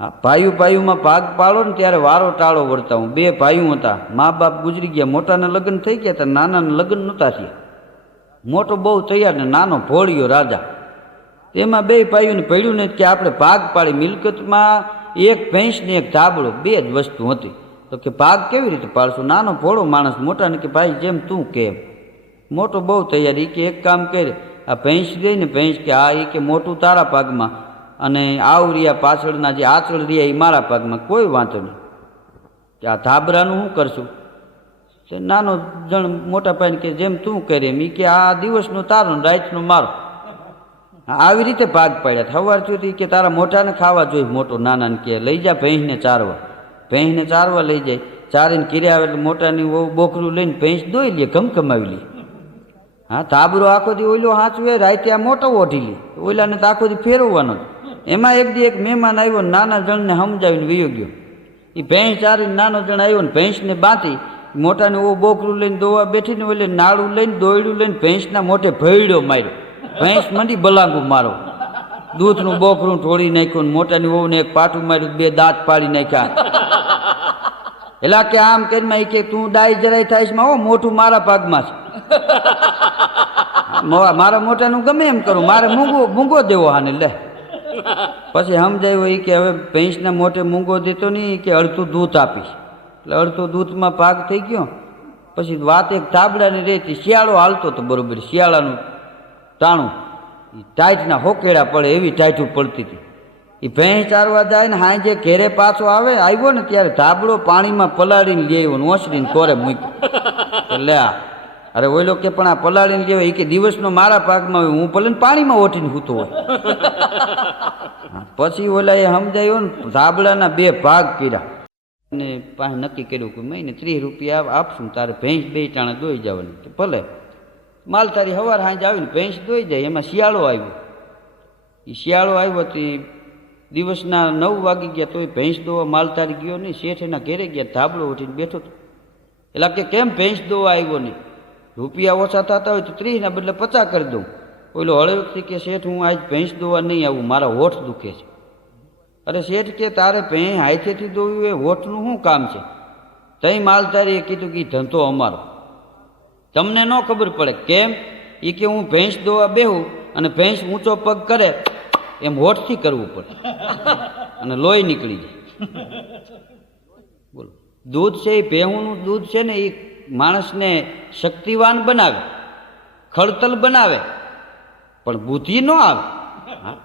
હા, ભાઈઓ ભાઈઓમાં ભાગ પાડો ને ત્યારે વારો ટાળો વળતા. હું 2 ભાઈઓ હતા, મા બાપ ગુજરી ગયા, મોટાના લગ્ન થઈ ગયા હતા, નાનાના લગ્ન નહોતા થયા. મોટો બહુ તૈયાર ને નાનો ભોળિયો રાજા. તેમાં 2 ભાઈઓને પડ્યું ને કે આપણે ભાગ પાડી. મિલકતમાં એક ભેંસ ને એક ધાબળો, 2 જ વસ્તુ હતી. તો કે ભાગ કેવી રીતે પાડશું? નાનો ભોળો માણસ મોટાને કે ભાઈ જેમ તું કે એમ. મોટો બહુ તૈયાર, એ કે એક કામ કરે, આ ભેંસ દે ને. ભેંસ કે હા. એ કે મોટું તારા ભાગમાં અને આવરિયા પાછળના જે આંચળ રહ્યા એ મારા ભાગમાં, કોઈ વાંધો નહીં. કે આ ધાબરાનું શું કરશું? નાનો જણ મોટા ભાઈને કે જેમ તું કરે એમ. એ કે આ દિવસનો તારો ને રાતનો મારો. આવી રીતે ભાગ પાડ્યા. સવાર સુધી કે તારા મોટાને ખાવા જોઈએ. મોટો નાનાને કે લઈ જા ભેંસને ચારવા. ભેંસને ચારવા લઈ જાય. ચારીને કીર્યા આવે એટલે મોટાની બોકરું લઈને ભેંસ દોઈ લે, ઘમઘમાવી લે. હા, ધાબરો આખો દી ઓઈલો હાંચવે, રાતે આ મોટો ઓઢી લે. ઓઈલાને તો આખો દી ફેરવવાનો. એમાં એક દી એક મહેમાન આવ્યો, નાના જણને સમજાવીને વયો ગયો. એ ભેંસ ચારીને નાનો જણ આવ્યો ને ભેંસને બાંધી, મોટાને ઓ બોકરું લઈને દોવા બેઠીને ઓલે નાળું લઈને દોયડું લઈને ભેંસના મોઢે ભયડો માર્યો. ભેંસ મંડી બલાંગું મારો. દૂધનું બોકરું ઢોળી નાખ્યું ને મોટાની વહુને એક પાટું માર્યું, 2 દાંત પાડી નાખ્યા. એલા કે આમ કરીને કે તું ડાય જરાય થાય માં, મોટું મારા ભાગમાં છે. મારા મોટાનું ગમે એમ કરું, મારે મૂંગો દેવો હાને લે. પછી સમજાયું એ કે હવે ભેંસના મોઢે મૂંગો દેતો નહીં, કે અડધું દૂધ આપીશ. એટલે અડધું દૂધમાં ભાગ થઈ ગયો. પછી વાત એક ધાબડાની રહેતી. શિયાળો હાલતો તો બરોબર, શિયાળાનું ટાણું ટાઈટના હોકેડા પડે એવી ટાઈટું પડતી હતી. એ ભેંસ ચારવા જાય ને હાંજે ઘેરે પાછો આવ્યો ને ત્યારે ધાબળો પાણીમાં પલાળીને લઈ આવ્યો ને ઓસરીને કોરે મૂક્યો. એટલે અરે ઓઈલો કે પણ આ પલાળીને લેવાય. એ કે દિવસનો મારા ભાગમાં હોય, હું ભલે ને પાણીમાં ઓઠીને સૂતો હોય. પછી ઓલા એ સમજાયો ને, ધાબળાના 2 ભાગ કર્યા અને પાસે નક્કી કર્યું કે મહિને 30 રૂપિયા આપશું, તારે ભેંસ 2 ટાણે દોઈ જવાની. ભલે માલ તારી સવાર સાંજ આવીને ભેંસ દોઈ જાય. એમાં શિયાળો આવ્યો. એ શિયાળો આવ્યો તે દિવસના 9 વાગી ગયા તોય ભેંસ દોવા માલ તારી ગયો નહીં. શેઠ એના ઘેરે ગયા, ધાબળો ઉઠીને બેઠો હતો. એટલે કે કેમ ભેંસ દોવા આવ્યો નહીં? રૂપિયા ઓછા થતા હોય તો 30 ના બદલે 50 કરી દઉં. ઓલો હળવેકથી કે શેઠ હું આજ ભેંસ દોવા નહીં આવું, મારા હોઠ દુખે છે. અરે શેઠ કે તારે ભેંસ હાથેથી દોવ્યું એ હોઠનું શું કામ છે? તઈ માલધારીએ કીધું કે ધંધો અમારો, તમને ન ખબર પડે. કેમ? એ કે હું ભેંસ દોવા બેહું અને ભેંસ ઊંચો પગ કરે એમ હોઠથી કરવું પડે અને લોહી નીકળી જાય. બોલો, દૂધ છે એ ભેહુંનું દૂધ છે ને, એ માણસને શક્તિવાન બનાવે, ખડતલ બનાવે, પણ બુદ્ધિ ન આવે.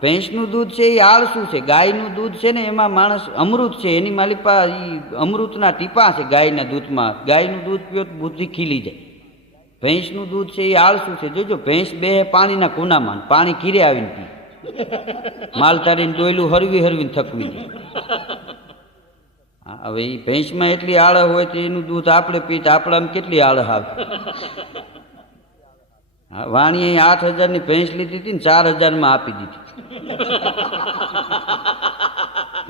ભેંસનું દૂધ છે એ આળસું છે. ગાયનું દૂધ છે ને એમાં માણસ અમૃત છે, એની માલિપા એ અમૃતના ટીપા છે ગાયના દૂધમાં. ગાયનું દૂધ પીઓ તો બુદ્ધિ ખીલી જાય. ભેંસનું દૂધ છે એ આળસું છે. જોજો ભેંસ બેહે પાણીના કુનામાં, પાણી કીરે આવીને પી. માલ તારીને ડોયલું હરવીને થકવી દે. હા, હવે એ ભેંસમાં એટલી આળહ હોય તો એનું દૂધ આપણે પી તો આપણામાં કેટલી આળહ આવે. હા, વાણીએ 8,000ની ભેંસ લીધી હતી ને 4,000માં આપી દીધી.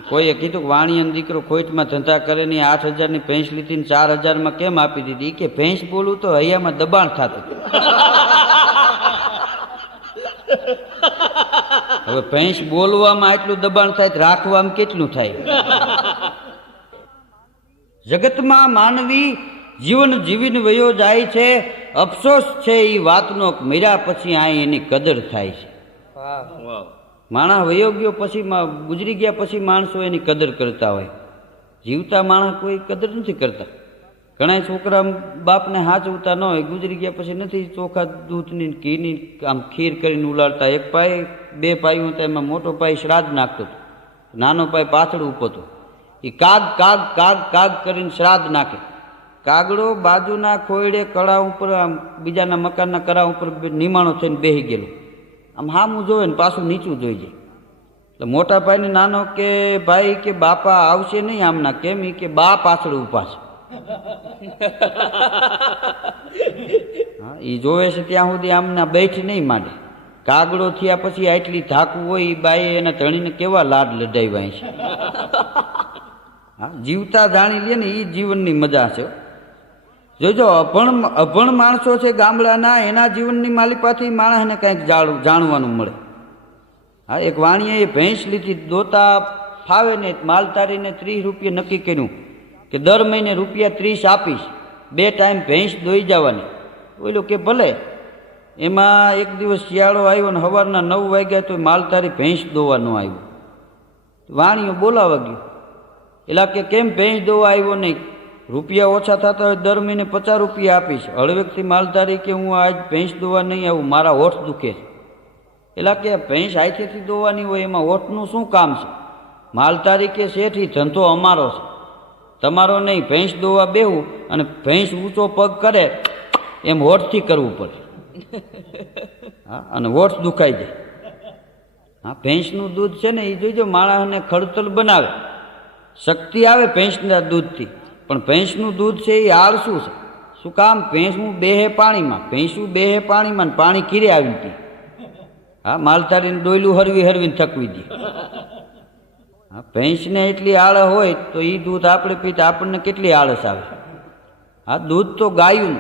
કોઈએ કીધું કે વાણીનો દીકરો ખોટમાં ધંધા કરે ને 8,000ની ભેંસ લીધી ને 4,000માં કેમ આપી દીધી? કે ભેંસ બોલું તો હૈયામાં દબાણ થતું. હવે ભેંસ બોલવામાં એટલું દબાણ થાય તો રાખવામાં કેટલું થાય? જગતમાં માનવી જીવન જીવીને વયો જાય છે. અફસોસ છે એ વાતનો, મર્યા પછી આ એની કદર થાય છે. માણસ વયો ગયો પછી, ગુજરી ગયા પછી માણસો એની કદર કરતા હોય. જીવતા માણસ કોઈ કદર નથી કરતા. ઘણા છોકરા બાપને હાચવતા ન હોય, ગુજરી ગયા પછી નથી ચોખા દૂધની ઘીની આમ ખીર કરીને ઉલાડતા. એક ભાઈ 2 ભાઈઓ હતા, એમાં મોટો ભાઈ શ્રાદ્ધ નાખતો હતો, નાનો ભાઈ પાછળ ઊભો. એ કાગ કાગ કાગ કાગ કરીને શ્રાદ્ધ નાખે. કાગડો બાજુના ખોયડે કળા ઉપર, આમ બીજાના મકાનના કળા ઉપર નિમાણો થઈને બેસી ગયેલો. આમ હામું જોવે ને પાછું નીચું જોઈ જાય. એટલે મોટા ભાઈને નાનો કે ભાઈ કે બાપા આવશે નહીં આમના. કેમ? એ કે બા પાછળ ઊભા છે. હા, એ જોવે છે ત્યાં સુધી આમના બેઠ નહીં માંડે. કાગડો થયા પછી આટલી ધાકું હોય, એ બાઈએ એના ધણીને કેવા લાડ લડાવ્યા છે. હા, જીવતા જાણી લે ને એ જીવનની મજા છે. જોજો, અભણ માણસો છે ગામડાના, એના જીવનની માલિપાથી માણસને કંઈક જાણવાનું મળે. હા, એક વાણીએ ભેંસ લીધી દોતા ફાવે ને માલધારીને 30 રૂપિયા નક્કી કર્યું કે દર મહિને રૂપિયા 30 આપીશ, 2 ટાઈમ ભેંસ દોઈ જવાની. બોલો કે ભલે. એમાં એક દિવસ શિયાળો આવ્યો ને સવારના 9 વાગ્યા તો માલધારી ભેંસ દોવા ન આવ્યો. વાણીઓ બોલાવા ગયો. એટલે કે કેમ ભેંસ દોવા આવ્યો નહીં? રૂપિયા ઓછા થતા હોય દર મહિને 50 રૂપિયા આપીશ. હળવેકથી માલધારી કે હું આજ ભેંસ દોવા નહીં આવું, મારા હોઠ દુખે છે. એટલે કે ભેંસ હાથેથી દોવાની હોય એમાં હોઠનું શું કામ છે? માલધારી કે શેઠ ઈ ધંધો અમારો છે, તમારો નહીં. ભેંસ દોવા બેહું અને ભેંસ ઊંચો પગ કરે એમ હોઠથી કરવું પડે. હા, અને હોઠ દુખાઈ જાય. હા, ભેંસનું દૂધ છે ને એ જોઈજો માણસને ખડતલ બનાવે, શક્તિ આવે ભેંસના દૂધથી. પણ ભેંસનું દૂધ છે એ આળસું છે. શું કામ? ભેંસું બેહે પાણીમાં, ભેંસું બેહે પાણીમાં પાણી કીરે આવી હતી. હા, માલધારીને ડોયલું હરવીને થકવી દે. હા, ભેંસને એટલી આળસ હોય તો એ દૂધ આપણે પીતા આપણને કેટલી આળસ આવે. હા, દૂધ તો ગાયું.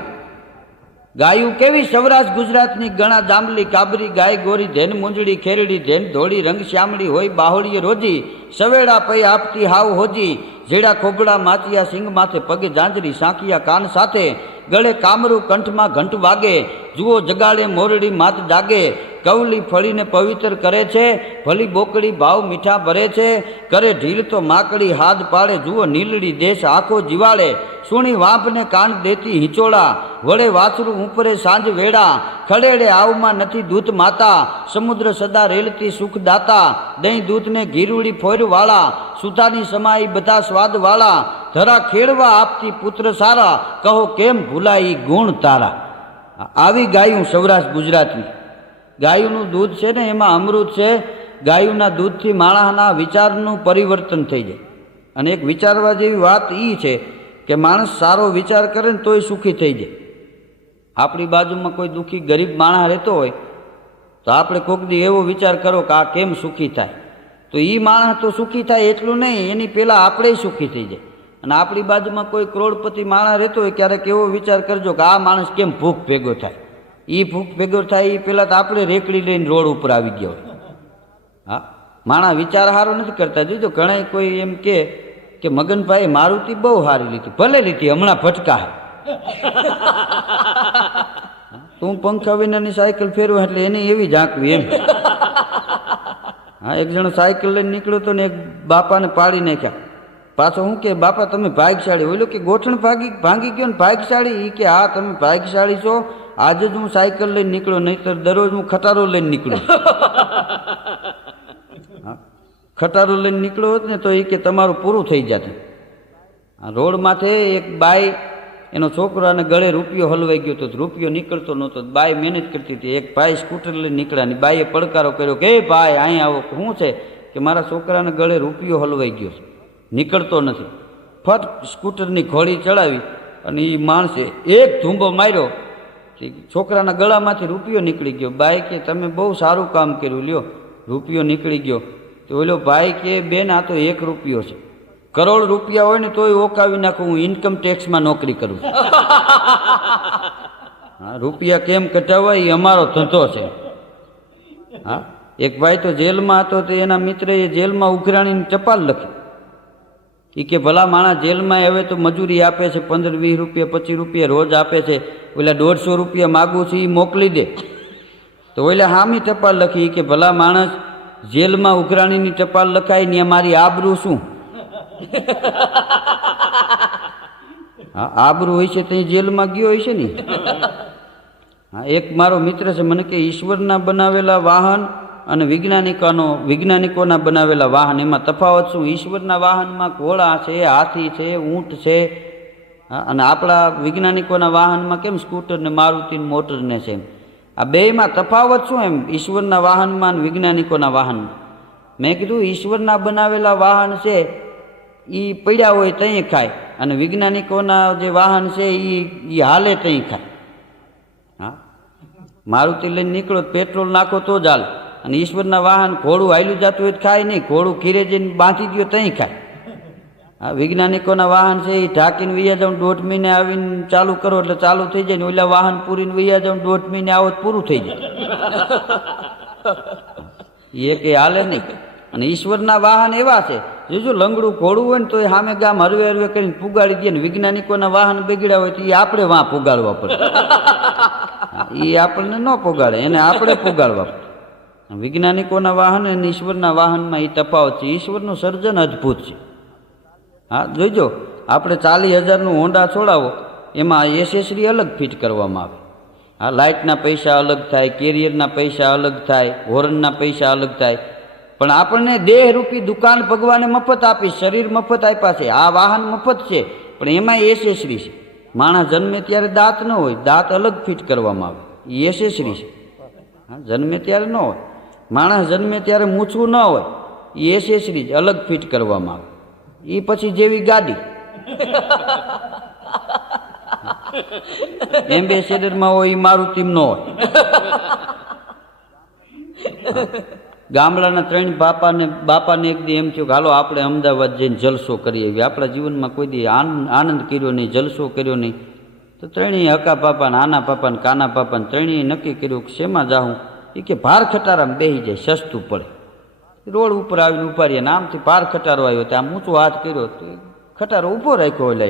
ગાયું કેવી? સૌરાષ્ટ્ર ગુજરાતની ગણા જાંબલી કાબરી ગાય ગોરી ધેન મૂંજડી ખેરડી ધેન ધોળી રંગ શ્યામળી હોય બાહોળીએ રોજી સવેડા પૈ આપતી હાવ હોજી જેડા ખોબડા માતિયા સિંગ માથે પગે જાંજરી સાંકિયા કાન સાથે ગળે કામરું કંઠમાં ઘંટ વાગે જુઓ જગાડે મોરડી માત જાગે કવલી ફળીને પવિત્ર કરે છે ભલી બોકડી ભાવ મીઠા ભરે છે કરે ઢીલ તો માકડી હાથ પાડે જુઓ નીલડી દેશ આખો જીવાડે સુણી વાંપને કાન દેતી હિંચોળા વડે વાછરું ઉપરે સાંજ વેડા ખડેડે આવમાં નથી દૂત માતા સમુદ્ર સદા રેલતી સુખ દાતા દહીં દૂધને ઘીરુડી ફોરવાળા સુતાની સમાઈ બધા સ્વાદવાળા ધરા ખેડવા આપતી પુત્ર સારા કહો કેમ ભૂલાઈ ગુણ તારા. આવી ગાયું સૌરાષ્ટ્ર ગુજરાતની. ગાયુંનું દૂધ છે ને એમાં અમૃત છે. ગાયુંના દૂધથી માણસના વિચારનું પરિવર્તન થઈ જાય. અને એક વિચારવા જેવી વાત એ છે કે માણસ સારો વિચાર કરે ને તોય સુખી થઈ જાય. આપણી બાજુમાં કોઈ દુઃખી ગરીબ માણસ રહેતો હોય તો આપણે કોઈક દી એવો વિચાર કરો કે આ કેમ સુખી થાય, તો એ માણસ તો સુખી થાય એટલું નહીં, એની પહેલાં આપણે સુખી થઈ જાય. અને આપણી બાજુમાં કોઈ કરોડપતિ માણસ રહેતો હોય ક્યારેક એવો વિચાર કરજો કે આ માણસ કેમ ભૂખ ભેગો થાય. એ ભૂખ ભેગો થાય એ પહેલાં તો આપણે રેકડી લઈને રોડ ઉપર આવી ગયા હોય. હા, માણસ વિચાર સારો નથી કરતા. જોજો ઘણા કોઈ એમ કે મગનભાઈ મારુતિ બહુ સારી લીધી, ભલે લીધી હમણાં ભટકા. તું પંખા વિનાની સાયકલ ફેરવા એટલે એની એવી ઝાંકવી એમ. હા, એક જણો સાયકલ લઈને નીકળ્યો તો ને એક બાપાને પાડી નાખ્યા. પાછો હું કે બાપા તમે ભાગશાળી, ઓલો કે ગોઠણ ભાંગી ગયો ને ભાગશાળી. એ કે હા તમે ભાગશાળી છો, આજે જ હું સાયકલ લઈને નીકળ્યો, નહીંતર દરરોજ હું ખટારો લઈને નીકળ્યો. હા, ખટારો લઈને નીકળ્યો હોત ને તો એ કે તમારું પૂરું થઈ જાત. રોડ માથે એક બાઈ એનો છોકરાને ગળે રૂપિયો હલવાઈ ગયો તો રૂપિયો નીકળતો નહોતો. બાઈ મહેનત કરતી હતી. એક ભાઈ સ્કૂટર લઈને નીકળ્યા ને બાઈએ પડકારો કર્યો કે ભાઈ અહીં આવો. શું છે? કે મારા છોકરાને ગળે રૂપિયો હલવાઈ ગયો છે, નીકળતો નથી. ફટ સ્કૂટરની ઘોડી ચડાવી અને એ માણસે એક ધૂંબો માર્યો, છોકરાના ગળામાંથી રૂપિયો નીકળી ગયો. બાઈ કે તમે બહુ સારું કામ કર્યું, લ્યો રૂપિયો નીકળી ગયો. તો ઓલો ભાઈ કે બેન આ તો 1 રૂપિયો છે, કરોડ રૂપિયા હોય ને તોય ઓકાવી નાખું, હું ઇન્કમ ટેક્સમાં નોકરી કરું છું. હા, રૂપિયા કેમ કઢાવવા એ અમારો ધંધો છે. હા, એક ભાઈ તો જેલમાં હતો તો એના મિત્રએ જેલમાં ઉઘરાણીની ટપાલ લખી. એ કે ભલા માણસ જેલમાં હવે તો મજૂરી આપે છે, 15-20 રૂપિયા 25 રૂપિયા રોજ આપે છે, ઓલા 150 રૂપિયા માગું છું એ મોકલી દે. તો ઓલા હામી ટપાલ લખી કે ભલા માણસ જેલમાં ઉઘરાણીની ટપાલ લખાય ને અમારી આબરૂ શું? હા, આબરૂ હોય છે તો જેલમાં ગયો હોય છે ને. હા, એક મારો મિત્ર છે મને કે ઈશ્વરના બનાવેલા વાહન અને વૈજ્ઞાનિકોના બનાવેલા વાહન એમાં તફાવત શું? ઈશ્વરના વાહનમાં ઘોડા છે, હાથી છે, ઊંટ છે, અને આપણા વૈજ્ઞાનિકોના વાહનમાં કેમ સ્કૂટર ને મારુતિ મોટર ને છે. આ બેમાં તફાવત શું એમ ઈશ્વરના વાહનમાં અને વૈજ્ઞાનિકોના વાહનમાં? મેં કીધું ઈશ્વરના બનાવેલા વાહન છે એ પડ્યા હોય તઈ ખાય, અને વૈજ્ઞાનિકોના જે વાહન છે એ હાલે તઈ ખાય. હા, મારુતિ લઈને નીકળો પેટ્રોલ નાખો તો જ હાલે, અને ઈશ્વરના વાહન ઘોડું હાલ્યું જતું હોય ખાય નહીં, ઘોડું ખીરે જઈને બાંધી દો તઈ ખાય. હા, વૈજ્ઞાનિકોના વાહન છે એ ઢાંકીને વૈયા જાઉં 1.5 મહિને આવીને ચાલુ કરો એટલે ચાલુ થઈ જાય ને ઓલા વાહન પૂરીને વૈયા જાઉં 1.5 મહિને આવો પૂરું થઈ જાય. એ કે હાલે નહીં. અને ઈશ્વરના વાહન એવા છે જો લંગડું ઘોડું હોય ને તો એ સામે ગામ હરવે હરવે કરીને પુગાડી દે ને વૈજ્ઞાનિકોના વાહન બગડ્યા હોય તો એ આપણે વાં પુગાડવા પડે એ આપણને ન પુગાડે એને આપણે પુગાડવા પડે વૈજ્ઞાનિકોના વાહન અને ઈશ્વરના વાહનમાં એ તફાવત છે ઈશ્વરનું સર્જન અદ્ભુત છે હા જોઈજો આપણે 40,000નું હોન્ડા છોડાવો એમાં એસેસરી અલગ ફિટ કરવામાં આવે હા લાઇટના પૈસા અલગ થાય કેરિયરના પૈસા અલગ થાય હોર્નના પૈસા અલગ થાય પણ આપણને દેહરૂપી દુકાન ભગવાને મફત આપી શરીર મફત આપ્યા છે આ વાહન મફત છે પણ એમાં એસેસરી છે માણસ જન્મે ત્યારે દાંત ન હોય દાંત અલગ ફિટ કરવામાં આવે એ એસેસરી છે હા જન્મે ત્યારે ન હોય માણસ જન્મે ત્યારે મૂછવું ન હોય એ એસેસરી અલગ ફિટ કરવામાં આવે એ પછી જેવી ગાડી એમ્બેસેડરમાં હોય એ મારુતિમ ન હોય ગામડાના 3 બાપાને એક દી એમ થયું કે હાલો આપણે અમદાવાદ જઈને જલસો કરી આવીએ આપણા જીવનમાં કોઈ દી આનંદ કર્યો નહીં જલસો કર્યો નહીં તો ત્રણેય હકા પાપા ને આના પાપા ને કાના પાપા ને ત્રણેય નક્કી કર્યું કે શેમાં જાઉં એ કે ભાર ખટારામાં બેસી જાય સસ્તું પડે રોડ ઉપર આવીને ઉપાડીએ ને આમથી ભાર ખટારો આવ્યો તો આમ ઊંચો હાથ કર્યો તો ખટારો ઊભો રાખ્યો એટલે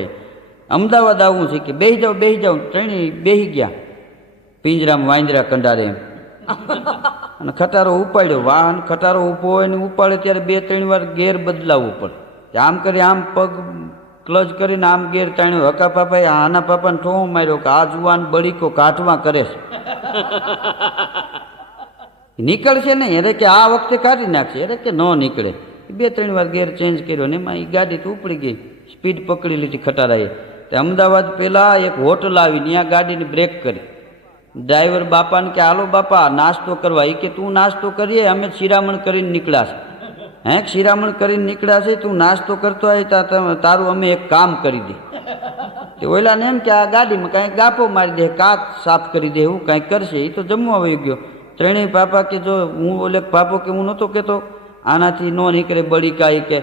અમદાવાદ આવવું છે કે બેસી જાઉં ત્રણેય બેસી ગયા પિંજરામાં વાંદરા કંડારે એમ અને ખટારો ઉપાડ્યો વાહન ખટારો ઊભો હોય ને ઉપાડે ત્યારે 2-3 વાર ગેર બદલાવવું પડે આમ કરી આમ પગ ક્લચ કરીને આમ ગેર તાણ્યો હકા પાપાએ આના પાપાને ઠોં માર્યો કે આ જુવાન બળીકો કાઢવા કરે છે નીકળશે નહીં અરે કે આ વખતે કાઢી નાખશે અરે કે ન નીકળે 2-3 વાર ગેર ચેન્જ કર્યો ને એમાં એ ગાડી તો ઉપડી ગઈ સ્પીડ પકડી લીધી ખટારાએ તે અમદાવાદ પહેલાં એક હોટલ આવી ત્યાં ગાડીની બ્રેક કરી ડ્રાઈવર બાપાને કે હાલો બાપા નાસ્તો કરવા એ કે તું નાસ્તો કરીએ અમે શિરામણ કરીને નીકળ્યા છે શિરામણ કરીને નીકળ્યા છે તું નાસ્તો કરતો હોય તારું અમે એક કામ કરી દે તે ઓલાને એમ કે આ ગાડીમાં કાંઈક ગાપો મારી દે કાચ સાફ કરી દે એવું કાંઈક કરશે એ તો જમવા વહી ગયો ત્રણેય પાપા કે જો હું ઓલે પાપો કે હું નહોતો કહેતો આનાથી ન નીકળે બળીકા એ કે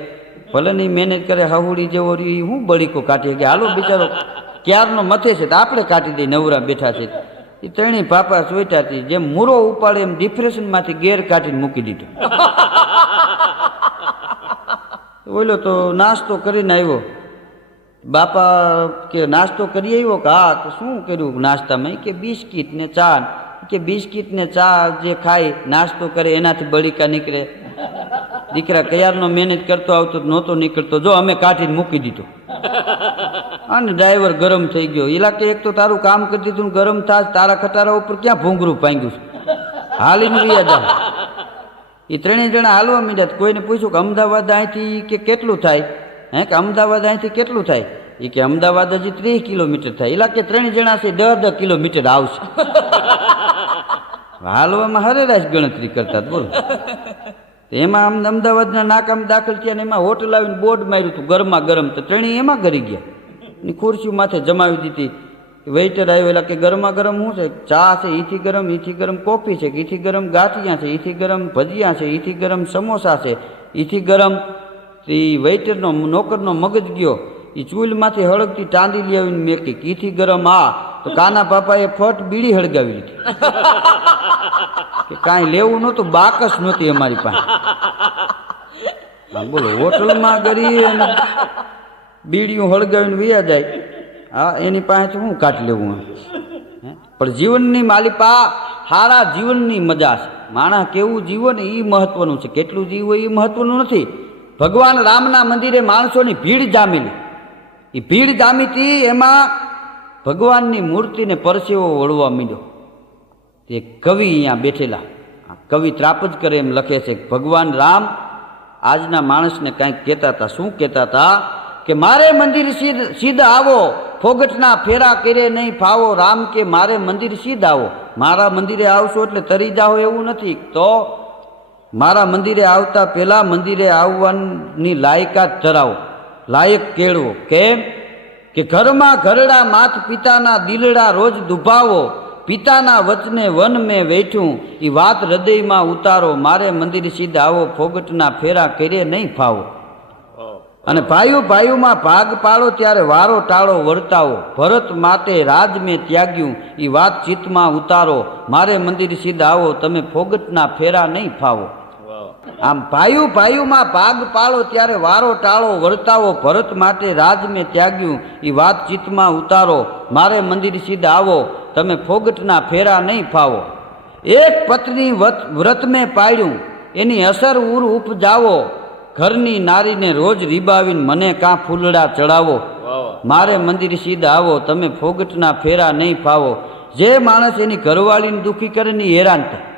ભલે નહીં મહેનત કરે હહુડી જેવો રહ્યો એ હું બળીકો કાઢીએ કે હાલો બિચારો ક્યારનો મથે છે તો આપણે કાઢી દઈએ નવરા બેઠા છે એ ત્રણેય પાપા સોઈટા હતી જેમ મૂરો ઉપાડે એમ ડિપ્રેશનમાંથી ગેર કાઢીને મૂકી દીધો ઓલો તો નાસ્તો કરીને આવ્યો બાપા કે નાસ્તો કરી આવ્યો કે હા તો શું કર્યું નાસ્તામાં કે બિસ્કીટ ને ચા કે બિસ્કીટ ને ચા જે ખાય નાસ્તો કરે એનાથી બળીકા નીકળે દીકરા કયારનો મહેનત કરતો આવતો નહોતો નીકળતો જો અમે કાઢીને મૂકી દીધો અને ડ્રાઈવર ગરમ થઈ ગયો એલા કે એક તો તારું કામ કરી દીધું ગરમ થાશ તારા ખટારા ઉપર ક્યાં ભૂંગરું પાંગ્યું છે હાલીને રહ્યા જાય એ ત્રણેય જણા હાલવા માંડ્યા કોઈને પૂછ્યું કે અમદાવાદ અહીંથી કે કેટલું થાય કે અમદાવાદ અહીંથી કેટલું થાય એ કે અમદાવાદ હજી 30 કિલોમીટર થાય એલા કે ત્રણેય જણા છે 10 કિલોમીટર આવશે હાલવામાં હરેરાશ ગણતરી કરતા બોલો એમાં અમદાવાદના નાકામાં દાખલ થયા ને એમાં હોટલ આવીને બોર્ડ માર્યું હતું ગરમા ગરમ તો ત્રણેય એમાં ગરી ગયા એની ખુરશી માથે જમાવી દીધી વેઇટર આવેલા કે ગરમા ગરમ શું છે ચા છે ઈથી ગરમ કોફી છે ઈથી ગરમ ગાંઠિયા છે ઈથી ગરમ ભજીયા છે ઈથી ગરમ સમોસા છે ઈથી ગરમ એ વેઇટરનો નોકરનો મગજ ગયો એ ચૂલમાંથી હળગતી ટાંડી લઈ આવીને મેકી ઈથી ગરમ આ તો કાના પાપાએ ફટ બીડી હળગાવી લીધી કે કાંઈ લેવું નહોતું બાકસ નહોતી અમારી પાસે હા બોલો હોટલમાં ગરી અને બીડીઓ હળગાવીને વયા જાય હા એની પાસે શું કાઢી લેવું પણ જીવનની માલિપા સારા જીવનની મજા છે માણસ કેવું જીવો ને એ મહત્વનું છે કેટલું જીવો એ મહત્વનું નથી ભગવાન રામના મંદિરે માણસોની ભીડ જામેલી એ ભીડ જામી હતી એમાં ભગવાનની મૂર્તિને પરસેવો વળવા માંડ્યો તે કવિ અહીંયા બેઠેલા કવિ ત્રાપ જ કરે એમ લખે છે ભગવાન રામ આજના માણસને કાંઈક કહેતા હતા શું કહેતા હતા કે મારે મંદિર સીધ આવો ફોગટના ફેરા કરે નહીં ફાવો રામ કે મારે મંદિર સીધ આવો મારા મંદિરે આવશો એટલે તરી જાઓ એવું નથી તો મારા મંદિરે આવતા પહેલાં મંદિરે આવવાની લાયકાત ધરાવો લાયક કેળવો કેમ કે ઘરમાં ઘરડા માત પિતાના દિલડા રોજ દુભાવો પિતાના વચને વન મેં વેઠું એ વાત હૃદયમાં ઉતારો મારે મંદિર સીધ આવો ફોગટના ફેરા કરે નહીં ફાવો અને ભાઈઓમાં ભાગ પાડો ત્યારે વારો ટાળો વર્તાવો ભરત માટે રાજ મેં ત્યાગ્યું એ વાત ચિત્તમાં ઉતારો મારે મંદિર સીધ આવો તમે ફોગટના ફેરા નહીં ફાવો આમ ભાઈયું ભાઈયુંમાં ભાગ પાળો ત્યારે વારો ટાળો વર્તાવો ભરત માટે રાજ મેં ત્યાગ્યું એ વાત ચિત્તમાં ઉતારો મારે મંદિર સિદ્ધ આવો તમે ફોગટના ફેરા નહીં ફાવો એક પત્ની વ્રત મેં પાડ્યું એની અસર ઉર ઉપજાવો ઘરની નારીને રોજ રીબાવીને મને કાં ફૂલડા ચડાવો મારે મંદિર સિદ્ધ આવો તમે ફોગટના ફેરા નહીં ફાવો જે માણસ એની ઘરવાળીને દુઃખી કરે ને એ હેરાન થાય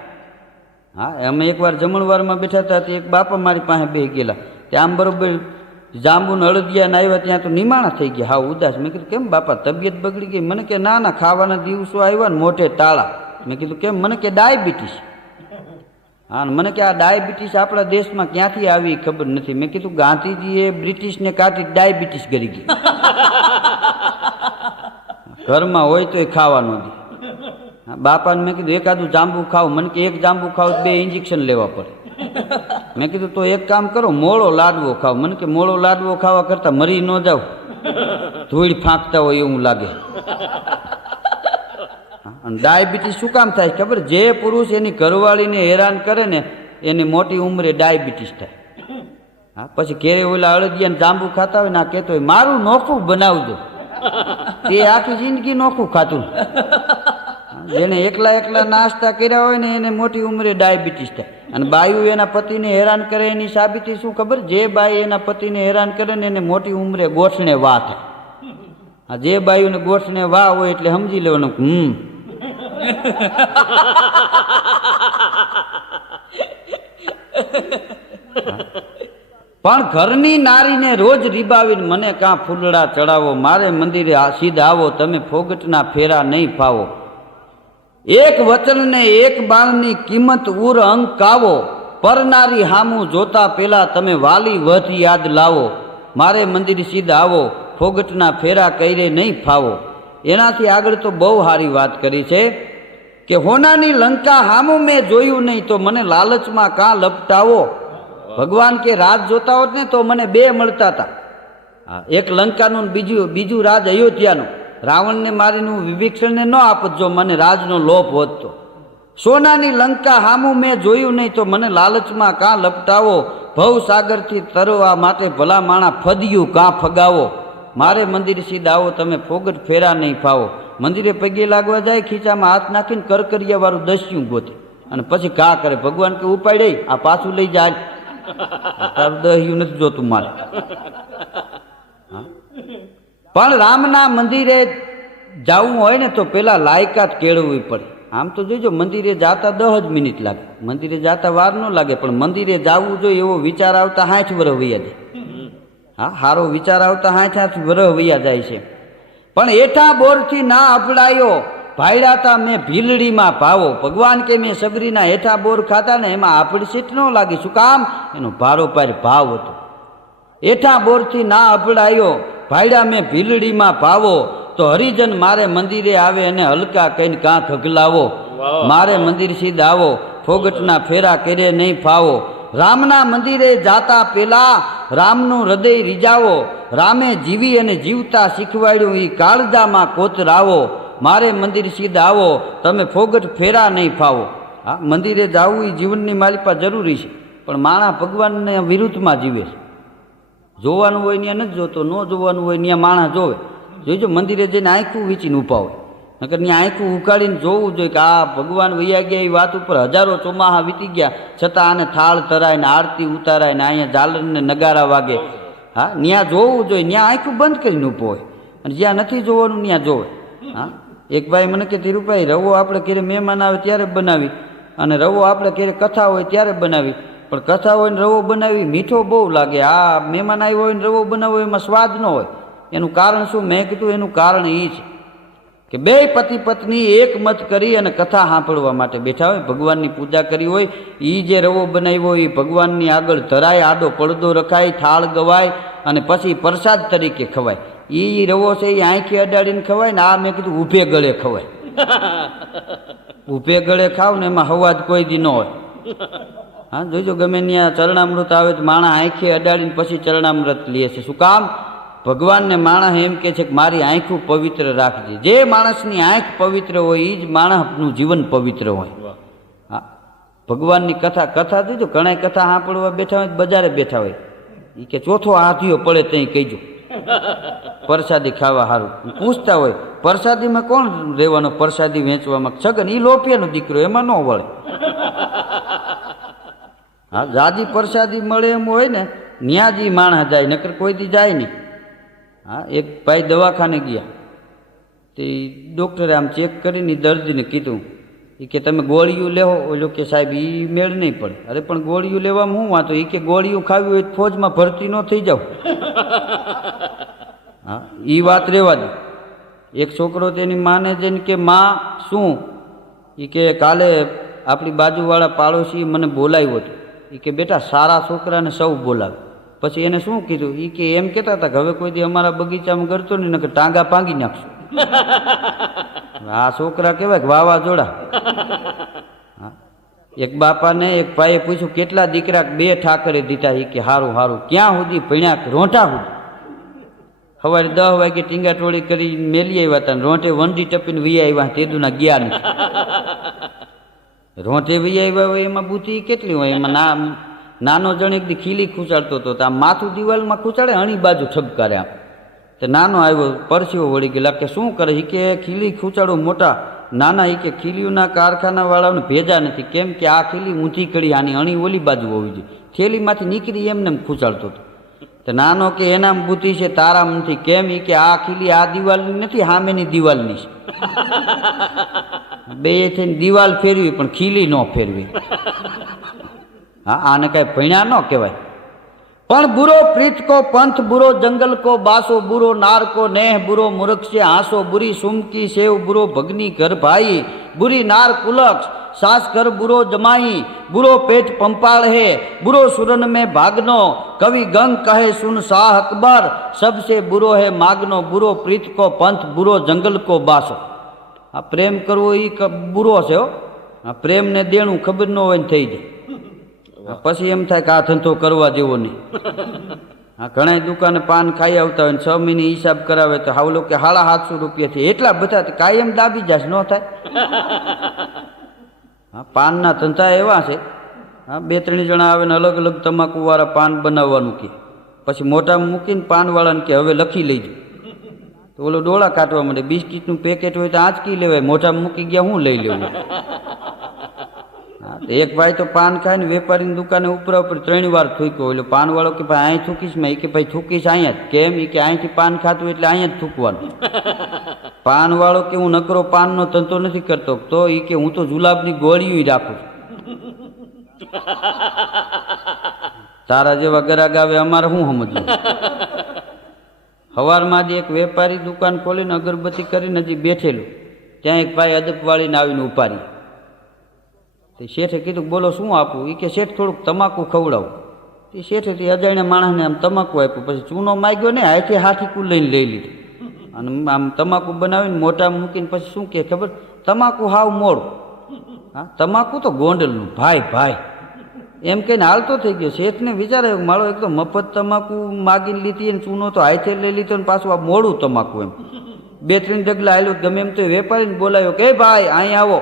હા અમે એકવાર જમણવારમાં બેઠા હતા તે એક બાપા મારી પાસે બે ગયેલા ત્યાં આમ બરોબર જાંબુને અળદિયાને આવ્યા ત્યાં તો નિમાણા થઈ ગયા હા ઉદાસ મેં કીધું કેમ બાપા તબિયત બગડી ગઈ મને કે ના ખાવાના દિવસો આવ્યા ને મોઢે તાળા મેં કીધું કેમ મને કે ડાયાબિટીસ હા મને કે આ ડાયાબિટીસ આપણા દેશમાં ક્યાંથી આવી ખબર નથી મેં કીધું ગાંધીજીએ બ્રિટિશને કાઢી ડાયાબિટીસ કરી ગઈ ઘરમાં હોય તો એ ખાવાનું દે બાપાને મેં કીધું એકાદું જાંબુ ખાવ મને કે એક જાંબુ ખાવ 2 ઇન્જેક્શન લેવા પડે મેં કીધું તો એક કામ કરો મોળો લાડવો ખાવ મને કે મોળો લાડવો ખાવા કરતા મરી ન જાવ ધૂળ ફાંકતા હોય એવું લાગે અને ડાયાબિટીસ શું કામ થાય ખબર જે પુરુષ એની ઘરવાળીને હેરાન કરે ને એની મોટી ઉંમરે ડાયાબિટીસ થાય હા પછી ઘેરે ઓલા અળદિયા જાંબુ ખાતા હોય ના કહેતો હોય મારું નોખું બનાવજો તે આખી જિંદગી નોખું ખાતું જેને એકલા નાસ્તા કર્યા હોય ને એને મોટી ઉંમરે ડાયાબિટીસ થાય અને બાયું એના પતિને હેરાન કરે એની સાબિતી શું ખબર જે બાઈ એના પતિને હેરાન કરે ને એને મોટી ઉંમરે ગોઠણે વા થાય જે બાયુને ગોઠણે વા હોય એટલે સમજી લેવાનું પણ ઘરની નારીને રોજ રીબાવીને મને કાં ફૂલડા ચડાવો મારે મંદિરે સિદ્ધ આવો તમે ફોગટના ફેરા નહીં ફાવો એક વચન ને એક બાણની કિંમત ઉર અંકાવો પરનારી હામું જોતા પેલા તમે વાલી વધ યાદ લાવો મારે મંદિર સિદ્ધ આવો ફોગટના ફેરા કઈરે નહીં ફાવો એનાથી આગળ તો બહુ સારી વાત કરી છે કે હોનાની લંકા હામું મેં જોયું નહીં તો મને લાલચમાં કાં લપટાવો ભગવાન કે રાજ જોતા હોત ને તો મને 2 મળતા હતા એક લંકાનું બીજું રાજ અયોધ્યાનું રાવણને મારીને વિભીષણને ન આપત જો મને રાજનો લોભ હોત તો સોનાની લંકા હામું મેં જોયું નહીં તો મને લાલચમાં કાં લપટાવો ભવ સાગરથી તરવા માટે ભલા માણા ફદિયું કાં ફગાવો મારે મંદિર સિદ્ધ આવો તમે ફોગટ ફેરા નહીં ફાવો મંદિરે પગે લાગવા જાય ખીચામાં હાથ નાખીને કરકરિયા વાળું દસ્યું ગોતે અને પછી કા કરે ભગવાન કે ઉપાડે આ પાછું લઈ જાય તારું દહ્યું નથી જોતું મારે પણ રામના મંદિરે જવું હોય ને તો પેલા લાયકાત કેળવવી પડે આમ તો જોઈજો મંદિરે જાતા 10 જ મિનિટ લાગે મંદિરે જાતા વાર ન લાગે પણ મંદિરે જવું જોઈએ એવો વિચાર આવતા 60 વર્ષ વૈયા જાય હા સારો વિચાર આવતા 60 વર્ષ વૈયા જાય છે પણ એઠા બોરથી ના અપડાયો ભાઈડાતા મેં ભીલડીમાં ભાવો ભગવાન કે મેં સબરીના હેઠા બોર ખાતા ને એમાં આપડી સીટ ન લાગી શું કામ એનો ભારોપાર ભાવ હતો એઠા બોરથી ના અપડાયો ભાઈડા મેં ભીલડીમાં ભાવો તો હરિજન મારે મંદિરે આવે અને હલકા કહીને કાં થગલાવો મારે મંદિર સિદ્ધ આવો ફોગટના ફેરા કરે નહીં ફાવો રામના મંદિરે જાતા પેલા રામનું હૃદય રીજાવો રામે જીવી અને જીવતા શીખવાડ્યું એ કાળજામાં કોતરાવો મારે મંદિર સિદ્ધ આવો તમે ફોગટ ફેરા નહીં ફાવો હા મંદિરે જવું એ જીવનની માલિપા જરૂરી છે પણ માણા ભગવાનને વિરુદ્ધમાં જીવે છે જોવાનું હોય ત્યાં નથી જોતો ન જોવાનું હોય ત્યાં માણસ જોવે જોઈજો મંદિરે જઈને આંખું વીંચીને ઊભા હોય નકર ત્યાં આંખું ઉકાળીને જોવું જોઈએ કે આ ભગવાન વૈયા ગયા એ વાત ઉપર હજારો ચોમાહા વીતી ગયા છતાં આને થાળ તરાય ને આરતી ઉતારાય ને અહીંયા ઝાલરને નગારા વાગે હા ત્યાં જોવું જોઈએ ત્યાં આંખું બંધ કરીને ઊભો હોય અને જ્યાં નથી જોવાનું ત્યાં જોવે હા એક ભાઈ મને કે ધીરુભાઈ રવો આપણે ક્યારે મહેમાન આવે ત્યારે બનાવી અને રવો આપણે ક્યારે કથા હોય ત્યારે બનાવી પણ કથા હોય ને રવો બનાવી મીઠો બહુ લાગે આ મહેમાન આવ્યો હોય ને રવો બનાવો એમાં સ્વાદ ન હોય એનું કારણ શું મેં કીધું એનું કારણ એ છે કે 2 પતિ પત્ની એક મત કરી અને કથા સાંભળવા માટે બેઠા હોય ભગવાનની પૂજા કરી હોય એ જે રવો બનાવ્યો એ ભગવાનની આગળ ધરાય આડો પડદો રખાય થાળ ગવાય અને પછી પ્રસાદ તરીકે ખવાય એ રવો છે એ આંખે અડાડીને ખવાય ને આ મેં કીધું ઊભે ગળે ખવાય ઊભે ગળે ખાવ ને એમાં હવાજ કોઈ દી ન હોય હા જોઈજો ગમે ત્યાં ચરણામૃત આવે તો માણા આંખે અડાડીને પછી ચરણામૃત લે છે શું કામ ભગવાનને માણસ એમ કે છે કે મારી આંખું પવિત્ર રાખજે જે માણસની આંખ પવિત્ર હોય એ જ માણસનું જીવન પવિત્ર હોય હા ભગવાનની કથા કથા દીધું ઘણા કથા સાંભળવા બેઠા હોય બજારે બેઠા હોય એ કે ચોથો હાથીઓ પડે ત્યાં કહીજો પ્રસાદી ખાવા સારું પૂછતા હોય પ્રસાદીમાં કોણ રહેવાનો પ્રસાદી વેચવામાં છગન એ લોપિયાનો દીકરો એમાં ન વળે હા જાજી પ્રસાદી મળે એમ હોય ને ન્યા જ માણસ જાય નકર કોઈથી જાય નહીં હા એક ભાઈ દવાખાને ગયા તે ડૉક્ટરે આમ ચેક કરીને દર્દીને કીધું એ કે તમે ગોળીઓ લેવો ઓલો કે સાહેબ એ મેળ નહીં પડે અરે પણ ગોળીઓ લેવામાં હું વાંધો એ કે ગોળીઓ ખાવી હોય ફોજમાં ભરતી ન થઈ જાવ હા એ વાત રહેવા દે એક છોકરો તેની માને જઈને કે માં શું એ કે કાલે આપણી બાજુવાળા પાડોશી મને બોલાવ્યો હતો એ કે બેટા સારા છોકરાને સૌ બોલાવે પછી એને શું કીધું એ કે એમ કહેતા હતા કે હવે કોઈ દી અમારા બગીચામાં કરતો નહીં નકર ટાંગા પાંગી નાખશું આ છોકરા કહેવાય કે વાવાઝોડા હા એક બાપાને એક ભાઈએ પૂછ્યું કેટલા દીકરા 2 ઠાકરે દીધા એ કે હારું હારું ક્યાં સુધી ભણ્યા રોંઠા સુધી સવારે 10 વાગે ટીંગા ટોળી કરી મેલી આવ્યા હતા રોંઠે વંડી ટપીને વી આવ્યા તેદુના ગયા નથી રોંઠે વી આવ્યા હોય એમાં બુદ્ધિ કેટલી હોય એમાં નાનો જણ એક દી ખીલી ખૂંચાડતો હતો આમ માથું દિવાલમાં ખૂંચાડે અણી બાજુ ઠપકારે આમ તો નાનો આવ્યો પરસીઓ વળી ગયેલા કે શું કરે એ કે ખીલી ખૂંચાડો મોટા નાના એ કે ખીલીઓના કારખાના વાળાને ભેજા નથી કેમ કે આ ખીલી ઊંધી કડી આની અણી ઓલી બાજુ હોવી જોઈએ થેલીમાંથી નીકળી એમને ખૂંચાડતો હતો તો નાનો કે એનામ બુદ્ધિ છે તારામ નથી કેમ એ કે આ ખીલી આ દિવાલની નથી સામેની દિવાલની છે બે થઈને દિવાલ ફેરવી પણ ખીલી ન ફેરવી હા આને કાંઈ ભણ્યા ન કહેવાય પણ બુરો પ્રીત કો પંથ બુરો જંગલ કો બાસો બુરો નાર કો નેહ બુરો મૂર્ખ से हासो बुरी सुमकी सेव बुरो भगनी घर भाई बुरी नार कुलक्ष सास कर बुरो जमाई बुरो पेट पंपाल है बुरो सुरन में भागनो कवि गंग कहे सुन शाह अकबर सबसे बुरो है मागनो बुरो प्रीत को पंथ बुरो जंगल को बासो आ प्रेम करवो ई बुरो छे हो आ प्रेम ने देणું ખબર ન હોય ને થઈ જાય પછી એમ થાય કે આ ધંધો કરવા જેવો નહીં હા ઘણા દુકાને પાન ખાઈ આવતા હોય 6 મહિને હિસાબ કરાવે તો હાવ લોકો 750 રૂપિયાથી એટલા બધા કાયમ દાબી જાય ન થાય હા પાનના ધંધા એવા છે હા 2-3 જણા આવે ને અલગ અલગ તમાકુવાળા પાન બનાવવાનું કે પછી મોઢામાં મૂકીને પાનવાળાને કે હવે લખી લેજો તો ઓલો ડોળા કાઢવા માંડે બિસ્કીટનું પેકેટ હોય તો આંચકી લેવાય મોઢામાં મૂકી ગયા હું લઈ લેવું હા એક ભાઈ તો પાન ખાય ને વેપારીની દુકાને ઉપર 3 વાર થૂક્યો એટલે પાનવાળો કે ભાઈ અહીં થૂકીશ મેં એ કે ભાઈ થૂકીશ અહીંયા જ કેમ એ કે અહીંથી પાન ખાતું એટલે અહીંયા જ થૂકવાનું પાનવાળો કે હું નકરો પાનનો ધંધો નથી કરતો તો એ કે હું તો જુલાબની ગોળીઓ રાખું છું તારા જેવા ગરાગ આવે અમારે શું સમજવું સવારમાં જ એક વેપારી દુકાન ખોલીને અગરબત્તી કરીને હજી બેઠેલું ત્યાં એક ભાઈ અદપવાળીને આવીને ઉપાડી તે શેઠે કીધું બોલો શું આપું એ કે શેઠ થોડુંક તમાકુ ખવડાવું તે શેઠેથી અજાણ્યા માણસને આમ તમાકુ આપ્યું પછી ચૂનો માગ્યો ને હાથે હાથીકું લઈને લઈ લીધું અને આમ તમાકુ બનાવીને મોઢામાં મૂકીને પછી શું કહે ખબર તમાકુ હાવ મોડું હા તમાકુ તો ગોંડલનું ભાઈ ભાઈ એમ કહીને હાલતો થઈ ગયો શેઠને વિચારે મારો એક તો મફત તમાકુ માગીને લીધી અને ચૂનો તો હાથે લઈ લીધો ને પાછું આ મોડું તમાકુ એમ 2-3 ડગલા હાલ્યો ગમે એમ તો વેપારીને બોલાવ્યો કે ભાઈ અહીં આવો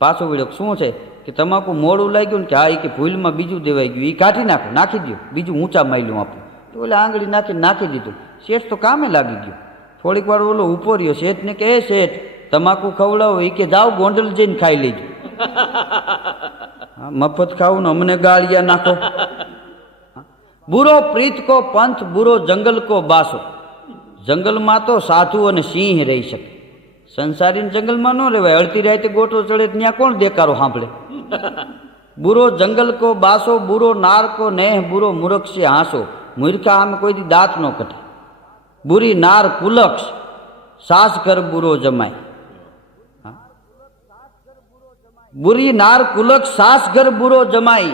પાછો વિડ્યો શું છે કે તમાકુ મોડું લાગ્યું ને કે હા એ કે ભૂલમાં બીજું દેવાઈ ગયું એ કાઢી નાખો નાખી દો બીજું ઊંચા માયલું આપું તો ઓલે આંગળી નાખી દીધું શેઠ તો કામે લાગી ગયો થોડીક વાર ઓલો ઊભો રહ્યો શેઠને કે એ શેઠ તમાકુ ખવડાવો એ કે જાઓ ગોંડલ જઈને ખાઈ લેજો હા મફત ખાવું ને અમને ગાળિયા નાખો બુરો પ્રીત કો પંથ બુરો જંગલ કો બાસો જંગલમાં તો સાધુ અને સિંહ રહી શકે સંસારી જંગલમાં ન રહેવાય અડધી રાતે ગોટો ચડે ત્યાં કોણ દેકારો સાંભળે બુરો જંગલ કો બાસો બુરો નાર કો નેહ બુરો મૂર્ખ से હાંસો મૂર્ખા આમે કોઈ દી દાંત ન કઢે બુરી નાર કુલક્ષ સાસ ઘર બુરો જમાય बुरी नार कुलक सास घर बुरो जमाई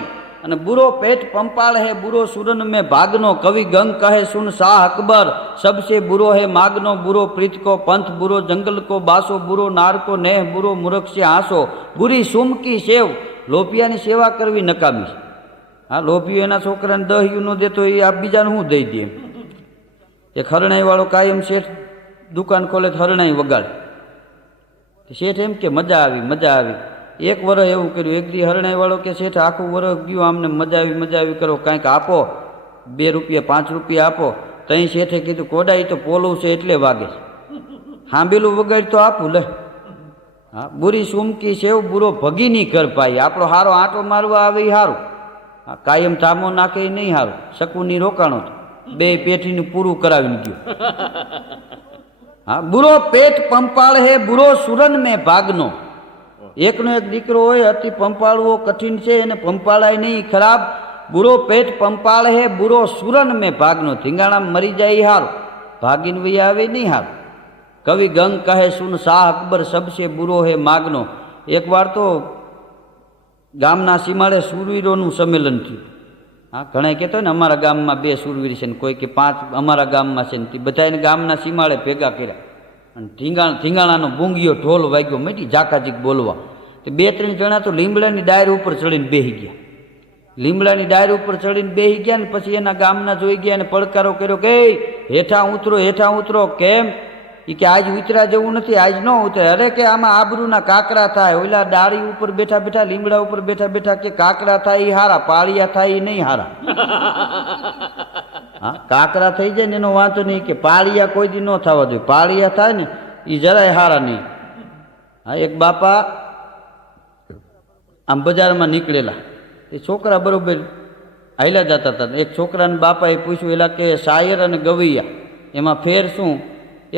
અને बुरो पेट पंपाल है बुरो सुरन में भागनो कवि गंग कहे सुन शाह अकबर सबसे बुरो है मागनो बुरो प्रीत को पंथ बुरो जंगल को बासो बुरो नार को नेह बुरो मूर्ख से हांसो बुरी सुम की सेव लोपियानी सेवा करवी नकामी हाँ लोपियो एना छोकराने दहिયું નો દેતો એ આપ બીજાને હું દઈ દે એક હરણાઈ વાળો કાયમ શેઠ દુકાન ખોલે હરણાઈ વગાડે શેઠ એમ કે મજા આવી એક વર્ષ એવું કર્યું. એક દી હરણાઈવાળો કે શેઠ આખું વર્ષ ગયું, આમને મજા આવી કરો, કાંઈક આપો, 2 રૂપિયા 5 રૂપિયા આપો. તઈ શેઠે કીધું કોડાઈ તો પોલું છે એટલે વાગે છે, હાંબેલું વગાડ તો આપું લે. હા, બુરી સુમકી સેવ બુરો ભગી નહીં કર પાઈ. આપણો હારો આંટો મારવા આવે એ સારું, કાયમ થામો નાખે એ નહીં સારું. શકુની રોકાણો તો 2 પેઠીનું પૂરું કરાવીને ગયો. હા, બુરો પેટ પંપાળ હે બુરો સુરન મેં ભાગનો. એકનો એક દીકરો હોય, અતિ પંપાળવો કઠિન છે, એને પંપાળાય નહીં ખરાબ. બુરો પેટ પંપાળ હે બુરો સુરન મેં ભાગનો. ધીંગાણા મરી જાય હારું, ભાગીને વૈયા આવે નહીં હારું. કવિ ગંગ કહે સુન શાહ અકબર સબસે બુરો હે માગનો. એકવાર તો ગામના સીમાડે શૂરવીરોનું સંમેલન થયું. હા, ઘણા કહેતો હોય ને અમારા ગામમાં 2 શૂરવીર છે ને કોઈ કે 5 અમારા ગામમાં છે ને. તે બધાને ગામના સીમાડે ભેગા કર્યા અને ધીંગાણાનો ભૂંગીયો ઢોલ વાગ્યો, મટી ઝાકાઝીક બોલવા. તે 2-3 જણા તો લીમડાની ડાયર ઉપર ચડીને બેસી ગયા. લીમડાની ડાયર ઉપર ચડીને બેસી ગયા ને પછી એના ગામના જોઈ ગયા અને પડકારો કર્યો કે હેઠા ઉતરો. કેમ? એ કે આજ ઉતરા જેવું નથી, આજ ન ઉતરે. અરે કે આમાં આબરૂના કાકરા થાય. ઓલા ડાળી ઉપર બેઠા લીમડા ઉપર બેઠા કે કાકરા થાય એ હારા, પાળિયા થાય એ નહીં હારા. હા, કાકરા થઈ જાય ને એનો વાંધો નહીં, કે પાળિયા કોઈ દી ન થવા જોઈએ. પાળિયા થાય ને એ જરાય હારા નહીં. હા, એક બાપા આમ બજારમાં નીકળેલા, એ છોકરા બરોબર હાલ્યા જતા હતા. એક છોકરાને બાપાએ પૂછ્યું એલા કે શાયર અને ગવૈયા એમાં ફેર શું?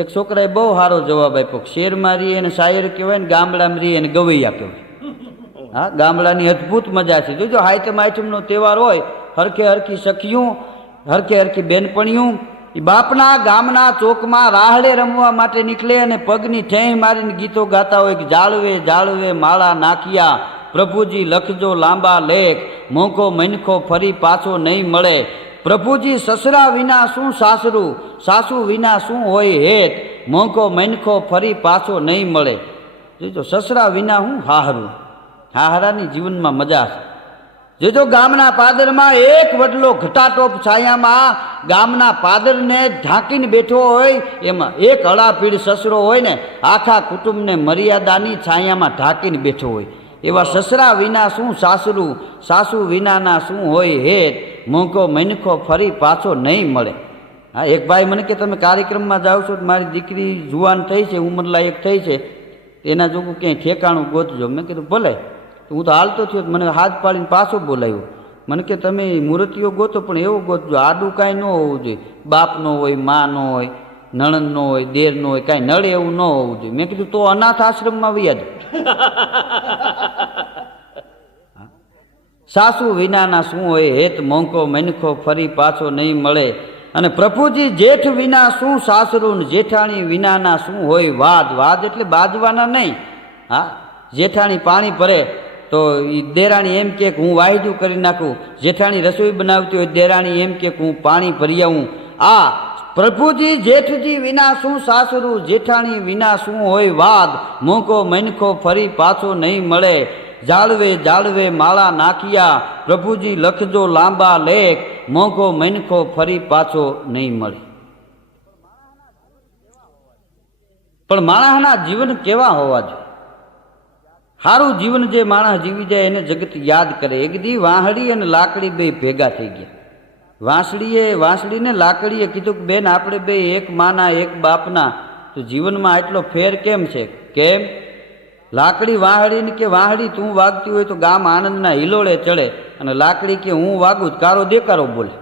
એક છોકરાએ બહુ સારો જવાબ આપ્યો, શેરમાં રીએ અને શાયર કહેવાય ને ગામડામાં રીએ અને ગવૈયા કહેવાય. હા, ગામડાની અદ્ભુત મજા છે. જોજો હાઈતમ આઈટમનો તહેવાર હોય, હરખે હરખી સખીયું, હરખે હરખી બેનપણીયું એ બાપના ગામના ચોકમાં રાહડે રમવા માટે નીકળે અને પગની ઠેંહ મારીને ગીતો ગાતા હોય કે જાળવે માળા નાખિયા, પ્રભુજી લખજો લાંબા લેખ, મોંકો મનખો ફરી પાછો નહીં મળે. પ્રભુજી સસરા વિના શું સાસરું, સાસુ વિના શું હોય હેત, મોંકો મનખો ફરી પાછો નહીં મળે. જોજો સસરા વિના હું હાહરું, હાહરાની જીવનમાં મજા છે. જોજો ગામના પાદરમાં એક વડલો ઘટાટોપ છાયામાં ગામના પાદરને ઢાંકીને બેઠો હોય, એમાં એક હળાપીડ સસરો હોય ને આખા કુટુંબને મર્યાદાની છાયામાં ઢાંકીને બેઠો હોય. એવા સસરા વિના શું સાસરું, સાસુ વિનાના શું હોય હેત, મોંઘો મનખો ફરી પાછો નહીં મળે. હા, એક ભાઈ મને કે તમે કાર્યક્રમમાં જાઓ છો, મારી દીકરી જુવાન થઈ છે, ઉંમરલાયક થઈ છે, એના જોગું ક્યાંય ઠેકાણું ગોતજો. મેં કીધું ભલે. તો હું તો હાલતો થયો, મને હાથ પાડીને પાછો બોલાવ્યો. મને કે તમે મૂર્તિઓ ગોતો પણ એવું ગોતજો આડું કાંઈ ન હોવું જોઈએ. બાપ ન હોય, મા ન હોય, નણંદ ન હોય, દેર ન હોય, કાંઈ નડે એવું ન હોવું જોઈએ. મેં કીધું તો અનાથ આશ્રમમાં વ્યાજ. સાસુ વિનાના શું હોય હેત, મોંઘો મનખો ફરી પાછો નહીં મળે. અને પ્રભુજી જેઠ વિના શું સાસરું, જેઠાણી વિનાના શું હોય વાદ. વાદ એટલે બાજવાના નહીં. હા, જેઠાણી પાણી ભરે તો એ દેરાણી એમ કે હું વાહિદું કરી નાખું. જેઠાણી રસોઈ બનાવતી હોય, દેરાણી એમ કે હું પાણી ભરી આવું. આ પ્રભુજી જેઠજી વિના શું સાસરું, જેઠાણી વિના શું હોય વાદ, મોંઘો મનખો ફરી પાછો નહીં મળે. જાળવે માળા નાખિયા, પ્રભુજી લખજો લાંબા લેખ, મોંઘો મનખો ફરી પાછો નહીં મળે. પણ માણસના જીવન કેવા હોવા જોઈએ? સારું જીવન જે માણસ જીવી જાય એને જગત યાદ કરે. એક દી વાંસળી અને લાકડી બે ભેગા થઈ ગયા. વાંસળીને લાકડીએ કીધું કે બેન આપણે બે એક માના એક બાપના, તો જીવનમાં આટલો ફેર કેમ છે? કેમ? લાકડી વાંસળીને કે વાંસળી તું વાગતી હોય તો ગામ આનંદના હિલોળે ચડે, અને લાકડી કે હું વાગું કારો દેકારો બોલે.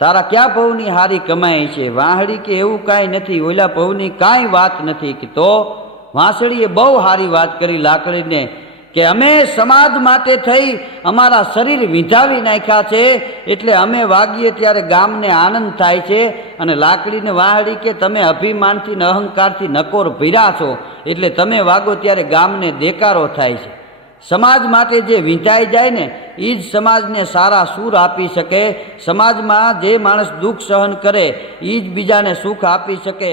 તારા ક્યાં ભવની હારી કમાઈ છે? વાંસળી કે એવું કાંઈ નથી, ઓલા ભવની કાંઈ વાત નથી. કે તો વાંસળીએ બહુ સારી વાત કરી લાકડીને કે અમે સમાજ માટે થઈ અમારા શરીર વિંધાવી નાખ્યા છે, એટલે અમે વાગીએ ત્યારે ગામને આનંદ થાય છે. અને લાકડીને વાંસળી કે તમે અભિમાનથી ને અહંકારથી નકોર ભર્યા છો, એટલે તમે વાગો ત્યારે ગામને દેકારો થાય છે. સમાજ માટે જે વિંધાઈ જાય ને એ જ સમાજને સારા સૂર આપી શકે. સમાજમાં જે માણસ દુઃખ સહન કરે એ જ બીજાને સુખ આપી શકે.